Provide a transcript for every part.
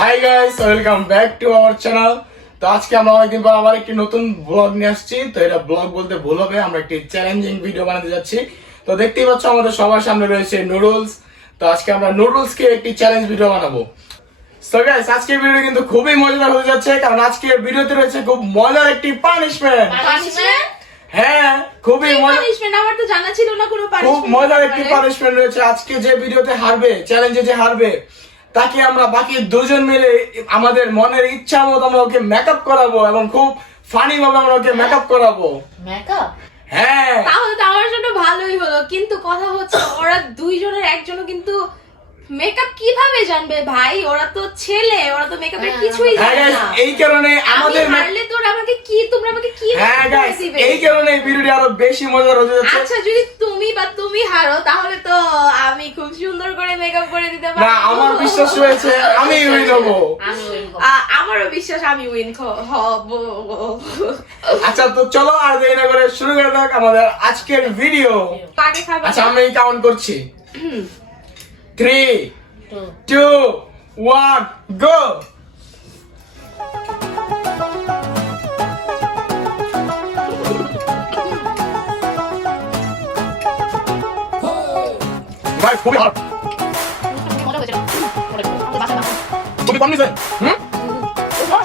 Hi guys, welcome back to our channel. তো আজকে আমরা অনেকদিন পর আবার একটি নতুন ব্লগ নিয়ে আসছি। তো এটা ব্লগ বলতে ভুল হবে, আমরা একটি চ্যালেঞ্জিং ভিডিও বানাতে যাচ্ছি। তো দেখতেই পাচ্ছ আমাদের সবার সামনে রয়েছে নুডলস। তো আজকে আমরা নুডলস কে একটি চ্যালেঞ্জ ভিডিও বানাবো। সো গাইস, আজকের ভিডিও কিন্তু খুবই মজাদার হতে যাচ্ছে, কারণ আজকের ভিডিওতে রয়েছে খুব মজার একটি পানিশমেন্ট। হ্যাঁ, খুবই পানিশমেন্ট, আমার তো জানা ছিল না কোনো খুব পানিশমেন্ট। মজার একটি পানিশমেন্ট রয়েছে। আজকে যে ভিডিওতে হারবে, চ্যালেঞ্জে যে হারবে, তাকে আমরা বাকি দুজন মিলে আমাদের মনের ইচ্ছা মতো আমরা ওকে মেকআপ করাবো এবং খুব ফানি ভাবে আমরা ওকে মেকআপ করাবো। মেকআপ? হ্যাঁ, তাহলে তো আমার জন্য ভালোই হলো, কিন্তু কথা হচ্ছে ওরা দুইজনের একজনও কিন্তু মেকআপ কিভাবে জানবে ভাই? ওরা তো ছেলে, ওরা তো মেকআপের কিছুই হ্যাঁ জানে guys, না। এই কারণে আমাদের হারলে তোরা আমাকে কি, তোমরা আমাকে কি হ্যাঁ গাইস, দিবে? এই কারণে এই ভিডিওটি আরো বেশি মজার হতে যাচ্ছে। আচ্ছা, যদি তুমি হারো তাহলে তো আমি খুব সুন্দর করে মেকআপ করে দিতে পারবো। না, আমার বিশ্বাস রয়েছে আমি উইন হবো। আমারও বিশ্বাস আমি উইন হব। আচ্ছা, তো চলো আর দেরি না করে শুরু করে যাক আমাদের আজকের ভিডিও। আগে খাবে? আচ্ছা, আমি কাউন্ট করছি। 3 2 1 গো। ভাই খুবই ভালো, তুমি কম নিছে।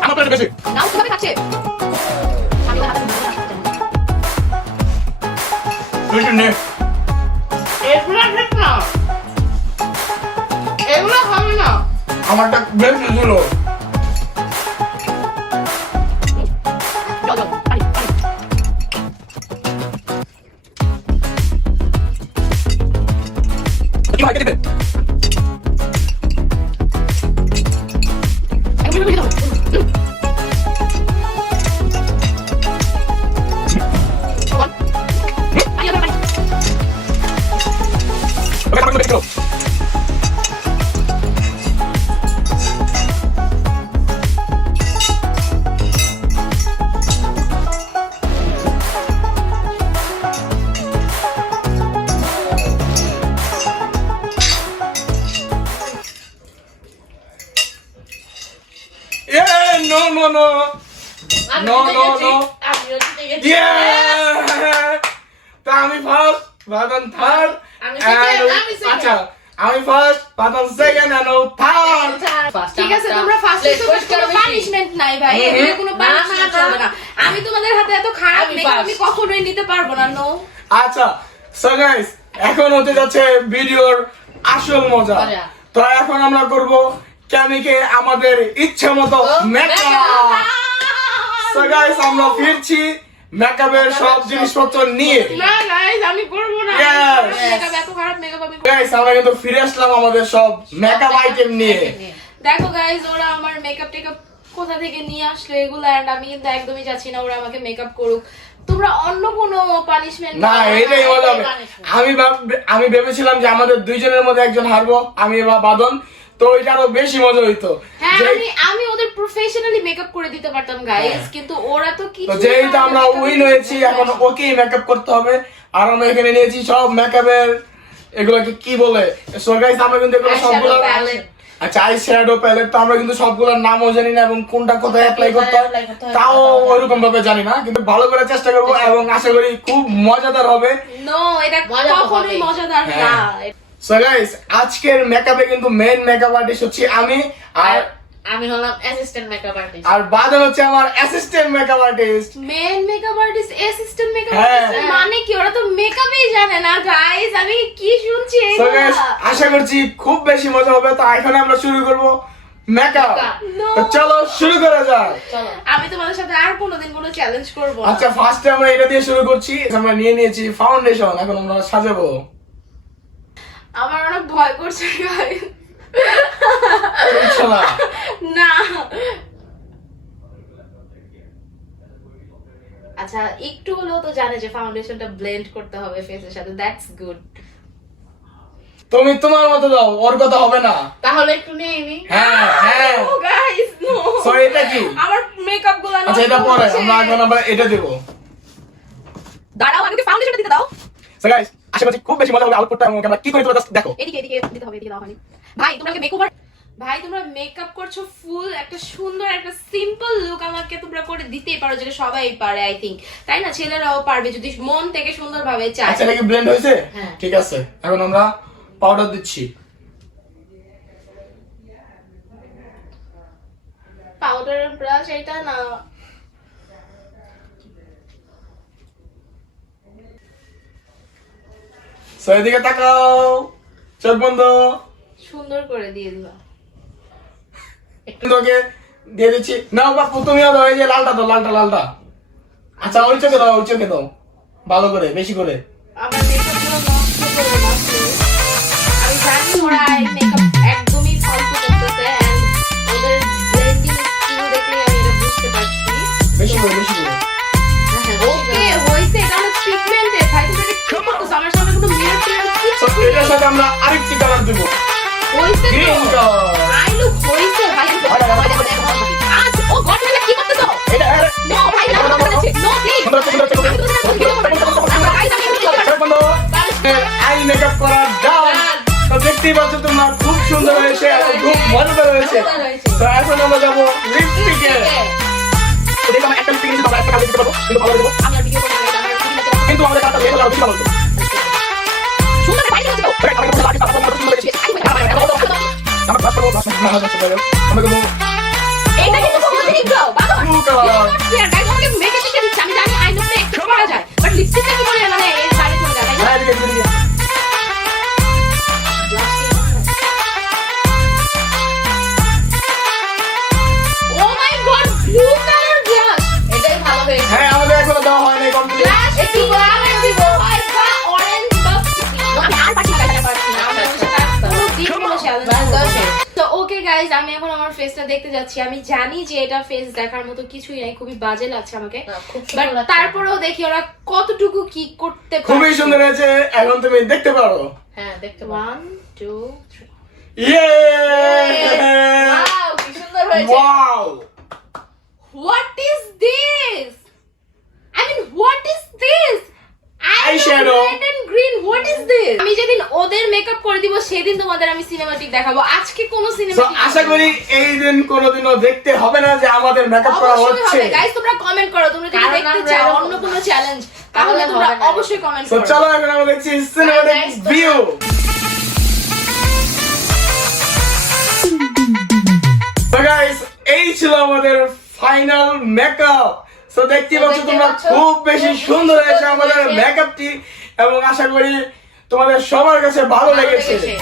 আমার প্লেটে বেশি। নাও কিভাবে খাচ্ছে? তুই কি নে? এগুলো ঠিক না, এগুলো হবে না। আমারটা বেশি ছিল। কি ভাই কেটে দে। No, no, no. No, no, no. Yeah! তা আমি ফার্স্ট, বাদন থার্ড, আচ্ছা আমি ফার্স্ট, বাদন সেকেন্ড, আর ও থার্ড। ঠিক আছে, তোমরা ফার্স্টে কোনো পানিশমেন্ট নাই ভাই, এখানে কোনো পানিশমেন্ট হবে না। আমি তোমাদের হাতে এত খারাপ মেকআপ আমি কখনোই নিতে পারবো না। নো। আচ্ছা, সো গাইস, এখন হতে যাচ্ছে ভিডিওর আসল মজা। তো এখন আমরা করব কেমিকে আমাদের ইচ্ছা মতো মেকআপ। সো গাইস, আমরা ফিরছি মেকআপের সব জিনিসপত্র নিয়ে। না গাইস, আমি করব না। Yes. মেকআপ এত খারাপ মেকআপ আমি করব গাইস, আমরা কিন্তু ফিরে আসলাম আমাদের সব মেকআপ আইটেম নিয়ে। দেখো গাইস, ওরা আমার মেকআপ টেকআপ কোথা থেকে নিয়ে আসলো এগুলো, এন্ড আমি কিন্তু একদমই চাচ্ছি না ওরা আমাকে মেকআপ করুক। তোমরা অন্য কোনো পানিশমেন্ট না, এটাই মজা হবে। আমি ভেবেছিলাম যে আমাদের দুইজনের মধ্যে একজন হারবো, আমি বা বাদন। তো এটা আরো বেশি মজা হইতো। হ্যাঁ, যে- আমি ওদের প্রফেশনালি মেকআপ করে দিতে পারতাম গাইস, কিন্তু ওরা তো কি। তো যেহেতু আমরা উইন হয়েছি, এখন ওকেই মেকআপ করতে হবে। আর আমরা এখানে নিয়েছি সব মেকআপের, এগুলোকে কি বলে? সো গাইস, আমরা কিন্তু এগুলো সবগুলো, আচ্ছা আই শ্যাডো প্যালেট, তো আমরা কিন্তু সবগুলোর নামও জানি না এবং কোনটা কোথায় অ্যাপ্লাই করতে হয় তাও ওইরকম ভাবে জানি না, কিন্তু ভালো করে চেষ্টা করবো এবং আশা করি খুব মজাদার হবে। নো, এটা কখনোই মজাদার না। সো গাইস, আজকের মেকআপে কিন্তু মেইন মেকআপ আর্টিস্ট হচ্ছে আমি, আর আমি হলাম অ্যাসিস্ট্যান্ট মেকআপ আর্টিস্ট। আর বাদল হচ্ছে আমার assistant makeup artist. Main makeup artist, assistant makeup হ্যাঁ। আর্টিস্ট মানে কি? ওরা তো মেকআপই জানে না গাইস, আমি কি শুনছি সো এগুলা? গাইস, আশা করছি খুব বেশি মজা হবে। তো এখন আমরা শুরু করব মেকআপ। No. তো চলো শুরু করা যাক। চলো। আমি তোমাদের সাথে আর কোনোদিন কোনো চ্যালেঞ্জ করব না। আচ্ছা, ফার্স্টে আমরা এটা দিয়ে শুরু করছি। আমরা নিয়ে নিয়েছি ফাউন্ডেশন, এখন আমরা সাজাবো। আমার অনেক ভয় করছে গাইস। চলছে না। না। আচ্ছা, একটু হলেও তো জানে যে ফাউন্ডেশনটা ব্লেন্ড করতে হবে ফেসের সাথে, দ্যাটস গুড। তুমি তোমার মতো দাও, ওর কথা হবে না। তাহলে একটু নিয়ে নি। হ্যাঁ হ্যাঁ। No guys, no. সো এটা কি? আমার মেকআপ গুলো আচ্ছা, এটা পরে আমরা এটা দেব। দাঁড়াও, আমাকে ফাউন্ডেশনটা দিতে দাও। সো গাইস, আশা করছি খুব বেশি মজা হবে আউটপুটটা, এবং আমরা কি করে তোমরা জাস্ট দেখো। এদিকে এদিকে দিতে হবে, এদিকে দাও। ভাই তোমরা আমাকে মেকওভার ভাই তোমরা মেকআপ করছো ফুল একটা সুন্দর একটা সিম্পল লুক আমাকে তোমরা করে দিতেই পারো, যেটা সবাই পারে আই থিংক, তাই না? ছেলেরাও পারবে যদি মন থেকে সুন্দরভাবে চায়। আচ্ছা এটা কি ব্লেন্ড হয়েছে? হ্যাঁ। ঠিক আছে, এখন আমরা পাউডার দিচ্ছি। পাউডারের ব্রাশ এটা না, সো এদিকে তাকাও, চোখ বন্ধ। সুন্দর করে দিয়ে দিবা। তোকে দিয়ে দিচ্ছি, নাও বাপু তুমিও দাও, এই যে লালটা দাও, লালটা। আচ্ছা ওই চোখে দাও, ওই চোখে দাও, ভালো করে, বেশি করে। আমার মেকআপ গুলো নষ্ট করবে না please। আমি জানি ওরা এই মেকআপ একদমই ফালতু করতেছে and ওদের ব্লেন্ডিং স্কিল দেখলে আমি এটা বুঝতে পারছি। বেশি করে, বেশি করে। ওকে হইছে, এটা আমার পিগমেন্টে ভাই, তুমি এটা কি করতেছো? আমার সামনে কোনো মিরর টিরর সো কিছু এটার সাথে আমরা আরেকটি কালার দেব, হইছে গ্রিন তো কালার। আই লুক হইছে ভাই। আজ ও গড এটা কি করতেছো? এটা নো ভাই না নো প্লিজ আই মেকআপ করা ডান। তো দেখতেই পাচ্ছ তোমরা, খুব সুন্দর হয়েছে এবং খুব মজাদার হয়েছে। তো এখন আমরা যাবো লিপস্টিকে। দেখলাম একটা লিপস্টিক কিন্তু আমরা একটা কালার দিতে পারবো, কিন্তু ভালো দেবো, আমি আর ভিডিও করব না, আমার ভিডিওতে কিন্তু আমাদের কালারটা লেভেল আরো বেশি ভালো হতো। সুন্দর বাইরে হচ্ছে তো আমরা ব্রাশ করবো, আমাকে বলবো এটা কিন্তু কখনো দেখো বাবা ব্লু কালার। ইয়ার গাইস আমাকে মেকআপ শিখে দিচ্ছে, আমি জানি আই নো একটু করা যায়, বাট লিপস্টিকটা কি করে মানে এর সাইডে চলে যায়, তাই না? হ্যাঁ এদিকে এদিকে। ও মাই গড ব্লু কালার ব্লাশ, এটাই ভালো হয়েছে। হ্যাঁ আমাদের এখনো দেওয়া হয়নি কমপ্লিট। ব্লাশ একটু ব্রাউন দিব হয় বা অরেঞ্জ বা আমি আর পাচ্ছি না, পাচ্ছি না আমি হচ্ছে তার কোনো দিক কোনো চ্যালেঞ্জ। তো ওকে গাইস আমি এখন আমার ফেসটা দেখতে যাচ্ছি। আমি জানি যে এটা ফেস দেখার মতো কিছুই নাই, খুবই বাজে লাগছে আমাকে, না, খুব বাট সুন্দর লাগছে। তারপরেও দেখি ওরা কতটুকু কি করতে পারে। খুবই সুন্দর হয়েছে, এখন তুমি দেখতে পারো। হ্যাঁ, দেখতে পাবো। 1 2 3 ইয়ে ওয়াও, কি সুন্দর হয়েছে। Wow. What is this? I mean, what is this? Eyeshadow. Red and green. What is this? আমি যেদিন ওদের মেকআপ করে দিব সেদিন তোমাদের আমি সিনেমাটিক দেখাবো। আজকে কোনো So, সিনেমাটিক আশা করি এই দিন কোনোদিনও দেখতে হবে না যে আমাদের মেকআপ করা অবশ্যই হচ্ছে। হবে। গাইস তোমরা কমেন্ট করো, তোমরা যদি কারণ দেখতে আমরা চাও এরকম অন্য কোনো না। চ্যালেঞ্জ তাহলে তাহলে তোমরা হবে না। অবশ্যই কমেন্ট So, করো। চলো এখন আমরা দেখছি সিনেমাটিক guys, তোমরা- ভিউ। So guys, এই ছিল আমাদের ফাইনাল মেকআপ। সো দেখতে পাচ্ছ দেখতে তোমরা, পাচ্ছ, খুব বেশি খুব সুন্দর হয়েছে সুন্দর আমাদের হয়েছে। মেকআপটি এবং আশা করি তোমাদের সবার কাছে ভালো লেগেছে। লেগেছে।